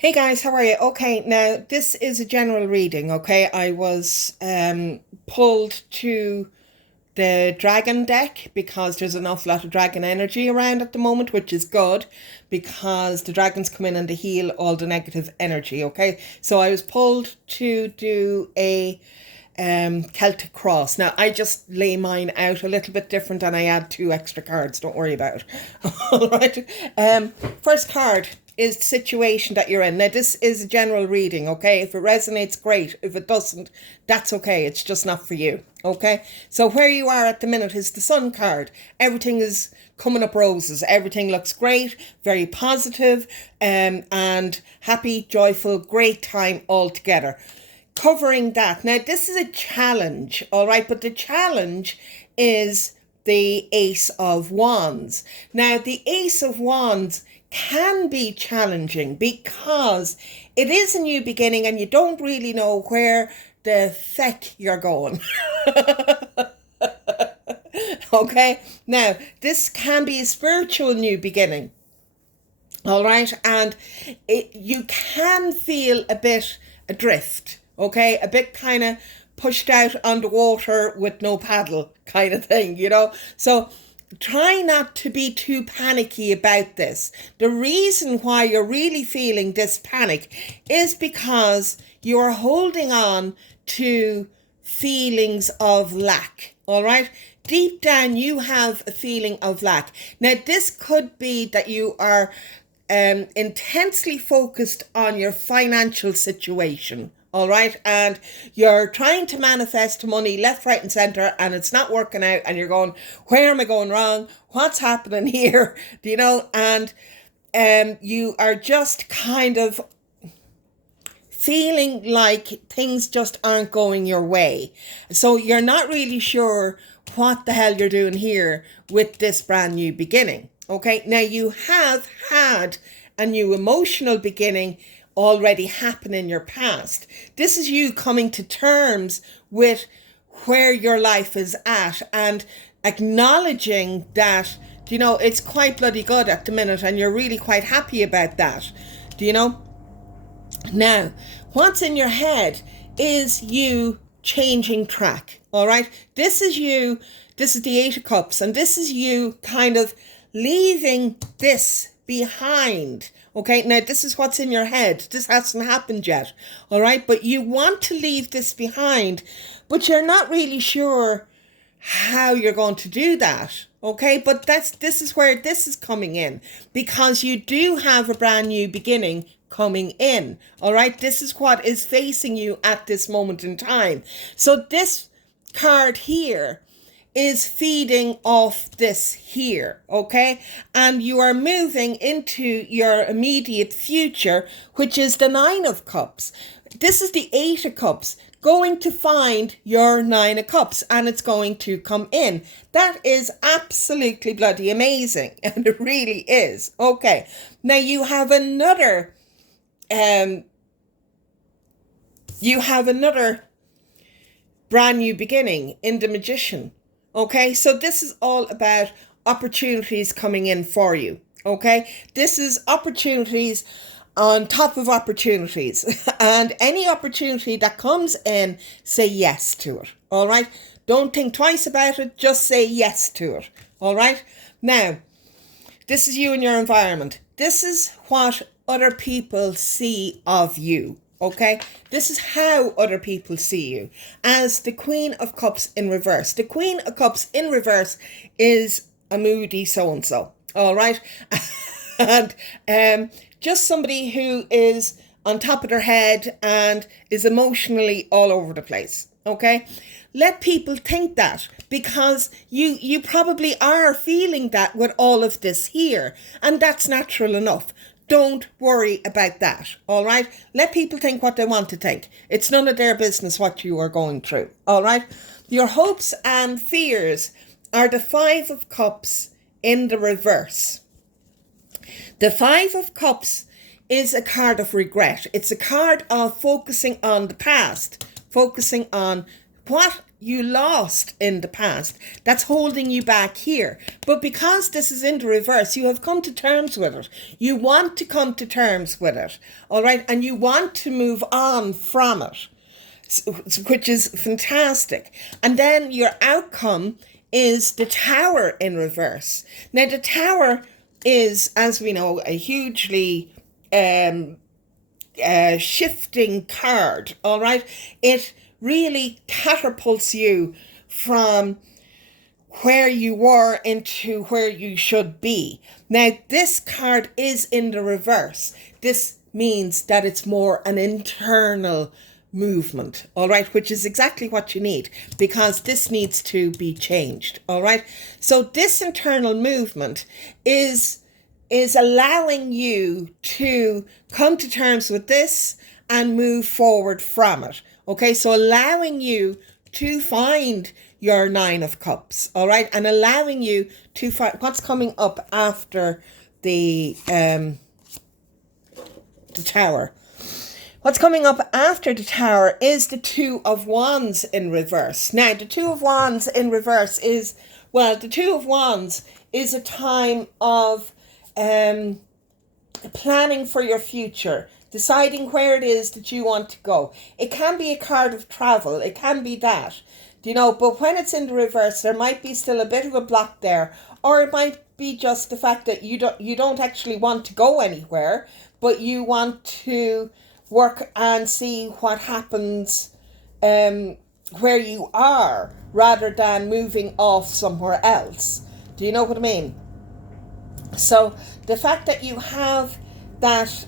Hey guys, how are you? Okay, now this is a general reading, okay? I was pulled to the dragon deck because there's an awful lot of dragon energy around at the moment, which is good because the dragons come in and they heal all the negative energy, okay? So I was pulled to do a Celtic Cross. Now I just lay mine out a little bit different and I add two extra cards. Don't worry about it. All right. First card is the situation that you're in. Now this is a general reading, okay? If it resonates, great. If it doesn't, that's okay. It's just not for you. Okay. So where you are at the minute is the Sun card. Everything is coming up roses. Everything looks great, very positive, and happy, joyful, great time altogether covering that. Now, this is a challenge, all right, but the challenge is the Ace of Wands. Now, the Ace of Wands can be challenging because it is a new beginning and you don't really know where the feck you're going. Okay, now this can be a spiritual new beginning, all right, and you can feel a bit adrift, okay, a bit kind of pushed out on the water with no paddle kind of thing, so try not to be too panicky about this. The reason why you're really feeling this panic is because you're holding on to feelings of lack, all right? Deep down, you have a feeling of lack. Now, this could be that you are intensely focused on your financial situation. All right. And you're trying to manifest money left, right, and center, and it's not working out. And you're going, where am I going wrong? What's happening here? And you are just kind of feeling like things just aren't going your way. So you're not really sure what the hell you're doing here with this brand new beginning. Okay, now you have had a new emotional beginning already happen in your past. This is you coming to terms with where your life is at and acknowledging that, it's quite bloody good at the minute and you're really quite happy about that. Do you know? Now, what's in your head is you changing track, all right? This is the Eight of Cups, and this is you kind of leaving this behind, okay? Now, this is what's in your head. This hasn't happened yet, all right? But you want to leave this behind, but you're not really sure how you're going to do that, okay? But this is where this is coming in, because you do have a brand new beginning coming in, all right? This is what is facing you at this moment in time. So this card here is feeding off this here, okay? And you are moving into your immediate future, which is the Nine of Cups. This is the Eight of Cups going to find your Nine of Cups, and it's going to come in. That is absolutely bloody amazing, and it really is. Okay, now you have another brand new beginning in the Magician. Okay, so this is all about opportunities coming in for you. Okay, this is opportunities on top of opportunities, and any opportunity that comes in, say yes to it. All right, don't think twice about it, just say yes to it. All right, now this is you and your environment. This is what other people see of you. Okay, this is how other people see you as the Queen of Cups in reverse. The Queen of Cups in reverse is a moody so-and-so, all right? And just somebody who is on top of their head and is emotionally all over the place, okay? Let people think that, because you probably are feeling that with all of this here, and that's natural enough. Don't worry about that, all right? Let people think what they want to think. It's none of their business what you are going through, all right? Your hopes and fears are the Five of Cups in the reverse. The Five of Cups is a card of regret. It's a card of focusing on the past, focusing on what you lost in the past that's holding you back here. But because this is in the reverse, you have come to terms with it. You want to come to terms with it, all right? And you want to move on from it, which is fantastic. And then your outcome is the Tower in reverse. Now, the Tower is, as we know, a hugely shifting card, all right? It really catapults you from where you were into where you should be. Now, this card is in the reverse. This means that it's more an internal movement, all right, which is exactly what you need, because this needs to be changed, all right? So this internal movement is allowing you to come to terms with this and move forward from it. Okay, so allowing you to find your Nine of Cups, all right, and allowing you to find what's coming up after the Tower. What's coming up after the Tower is the Two of Wands in reverse. Now, the Two of Wands in reverse is, well, the Two of Wands is a time of planning for your future, deciding where it is that you want to go. It can be a card of travel. It can be that, but when it's in the reverse, there might be still a bit of a block there, or it might be just the fact that you don't actually want to go anywhere, but you want to work and see what happens where you are, rather than moving off somewhere else. Do you know what I mean? So the fact that you have that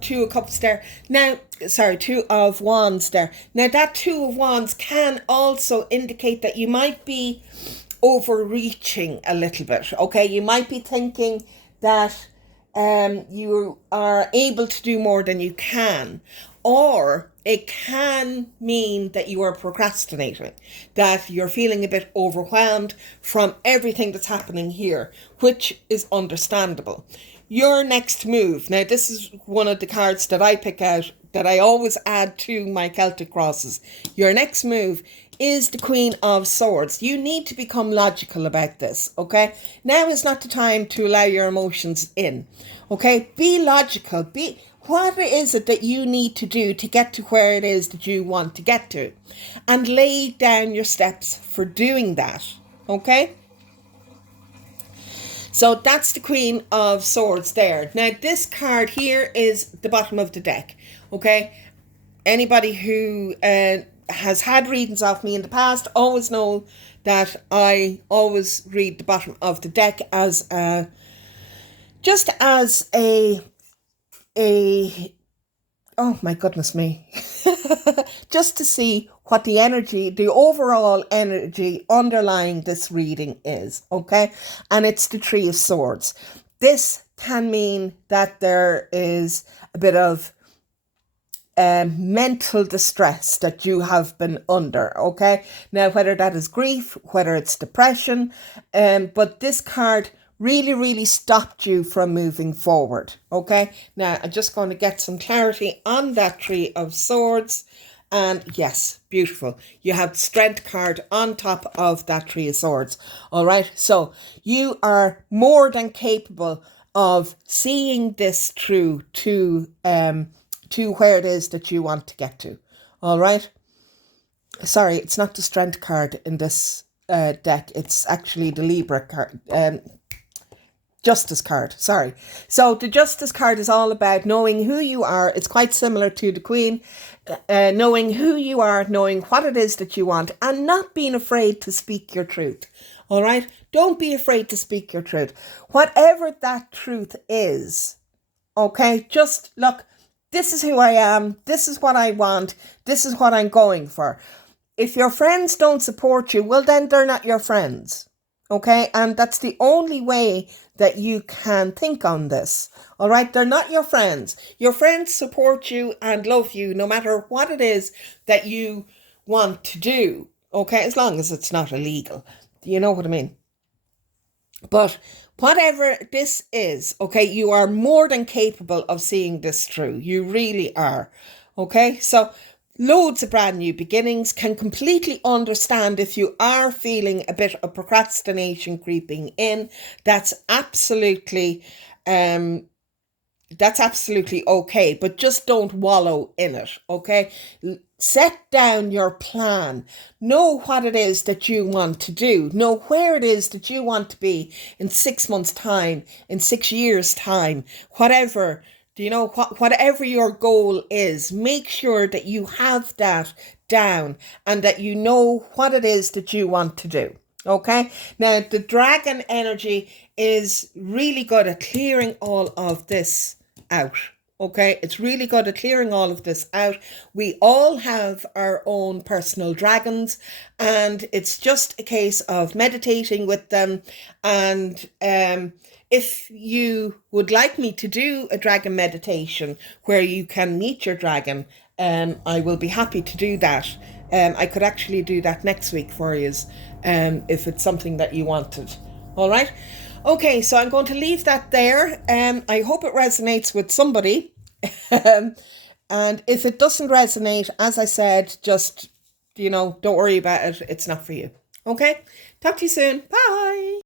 Two of Cups there. Now, sorry, Two of Wands there. Now, that Two of Wands can also indicate that you might be overreaching a little bit, okay? You might be thinking that you are able to do more than you can, or it can mean that you are procrastinating, that you're feeling a bit overwhelmed from everything that's happening here, which is understandable. Your next move. Now, this is one of the cards that I pick out that I always add to my Celtic crosses. Your next move is the Queen of Swords. You need to become logical about this, okay? Now is not the time to allow your emotions in, okay? Be logical. What is it that you need to do to get to where it is that you want to get to? And lay down your steps for doing that, okay? So that's the Queen of Swords there. Now, this card here is the bottom of the deck, okay? Anybody who has had readings of me in the past always know that I always read the bottom of the deck as just as a oh my goodness me, just to see what the energy, the overall energy underlying this reading is, okay? And it's the Three of Swords. This can mean that there is a bit of mental distress that you have been under, okay? Now, whether that is grief, whether it's depression, but this card really stopped you from moving forward, okay? Now, I'm just going to get some clarity on that Three of Swords. And yes, beautiful. You have the Strength card on top of that Three of Swords. All right. So you are more than capable of seeing this through to where it is that you want to get to. All right. Sorry, it's not the Strength card in this deck. It's actually the Libra card. Justice card, sorry. So the Justice card is all about knowing who you are. It's quite similar to the Queen, knowing who you are, knowing what it is that you want, and not being afraid to speak your truth. All right? Don't be afraid to speak your truth. Whatever that truth is, okay? Just look, this is who I am. This is what I want. This is what I'm going for. If your friends don't support you, well, then they're not your friends. Okay, and that's the only way that you can think on this. All right, they're not your friends. Your friends support you and love you no matter what it is that you want to do. Okay, as long as it's not illegal. You know what I mean? But whatever this is, okay, you are more than capable of seeing this through. You really are. Okay, so loads of brand new beginnings, can completely understand if you are feeling a bit of procrastination creeping in. That's absolutely okay, but just don't wallow in it, okay? Set down your plan. Know what it is that you want to do. Know where it is that you want to be in 6 months' time, in 6 years' time, whatever. Do you know whatever your goal is, make sure that you have that down and that you know what it is that you want to do. Okay, now the dragon energy is really good at clearing all of this out. Okay, it's really good at clearing all of this out. We all have our own personal dragons, and it's just a case of meditating with them. And if you would like me to do a dragon meditation where you can meet your dragon, I will be happy to do that. I could actually do that next week for you, if it's something that you wanted. All right. Okay, so I'm going to leave that there. I hope it resonates with somebody. And if it doesn't resonate, as I said, just, don't worry about it. It's not for you. Okay. Talk to you soon. Bye.